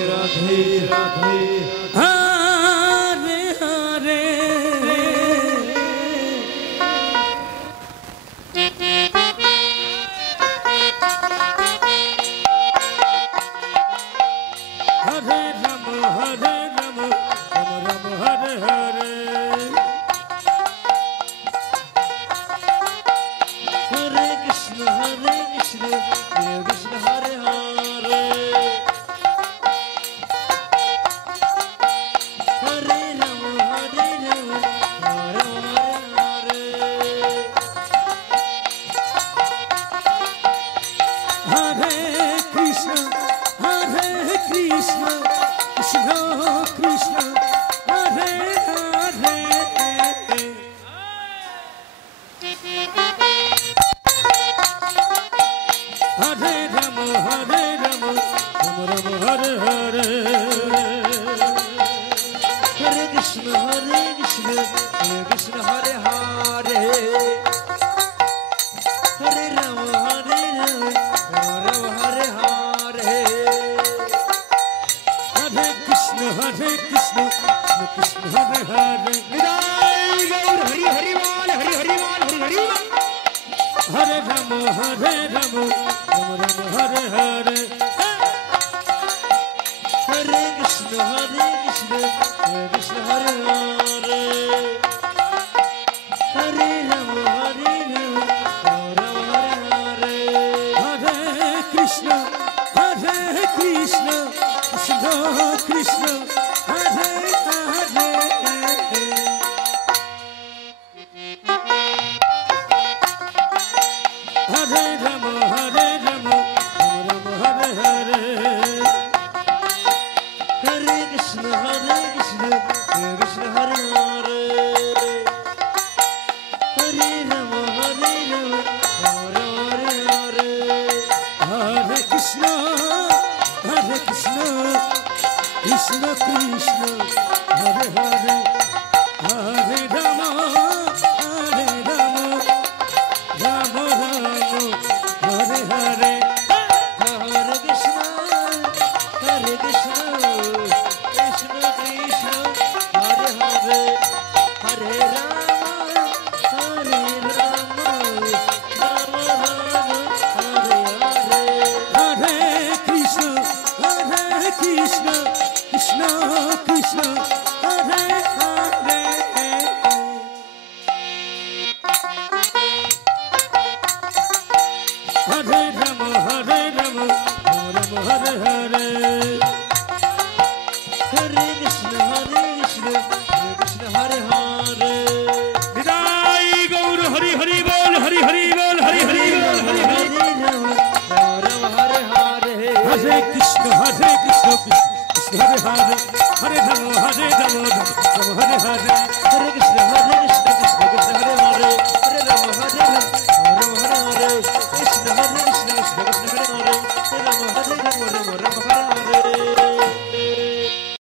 राधे राधे हरे हरे हरे राम राम राम हरे हरे हरे कृष्ण कृष्ण हरे हरे हरे राम हरे कृष्ण कृष्ण कृष्ण हरे हरे हरे राम राम हरे हरे हरे कृष्ण कृष्ण हरे हरे हरे राम हरे हरे हरे कृष्ण कृष्ण हरे हरे निदाई गौर हरि हरि बोल हरि हरि बोल हरि हरि बोल हरे राम हरे हरे हरे कृष्ण कृष्ण हरे हरे हरे राम हरे हरे हरे कृष्ण कृष्ण कृष्ण हरे हरे हरे राम हरे हरे हरे कृष्ण कृष्ण हरे हरे हरे राम हरे हरे हरे कृष्ण कृष्ण कृष्ण हरे हरे हरे राम राम हरे हरे हरे कृष्ण कृष्ण कृष्ण हरे हरे हरे राम राम हरे हरे हरे कृष्ण कृष्ण कृष्ण हरे हरे हरे राम हरे हरे हरे कृष्ण कृष्ण हरे हरे निदाई गौर हरि हरि बोल हरि हरि बोल हरि हरि बोल हरि हरि राम हरे हरे हरे कृष्ण कृष्ण हरे हरे हरे राम हरे हरे हरे कृष्ण कृष्ण